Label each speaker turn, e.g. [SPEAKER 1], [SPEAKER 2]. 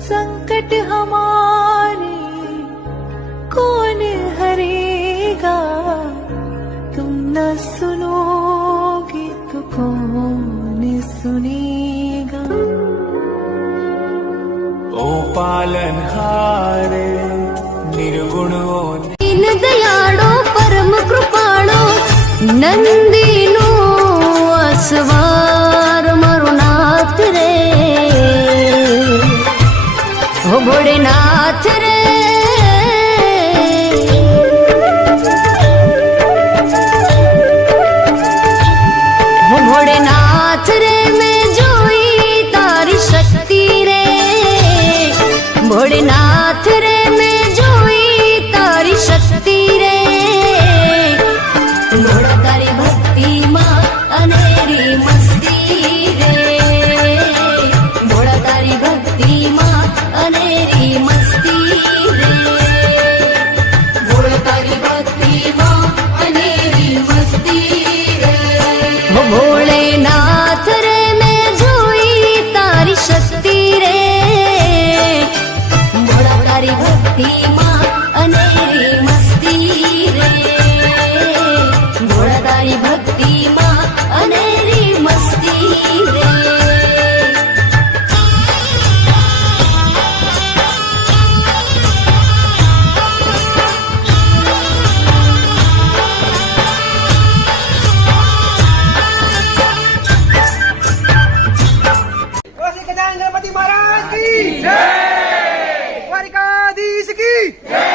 [SPEAKER 1] संकट हमारे कौन हरेगा? तुम न सुनोगे तो कौन सुनेगा?
[SPEAKER 2] ओ
[SPEAKER 3] पालन हारे निर्गुणो दयाड़ो परम कृपाणो नंद હો ભોળેનાથ રે. હો ભોળેનાથ રે મેં જોઈ તારી શક્તિ રે. ભોળેનાથ રે મેં हमारी भक्ति माँ अनेरी मस्ती रे। घोड़ाधारी भक्ति
[SPEAKER 4] माँ अनेरी मस्ती रे। Sim! Yeah!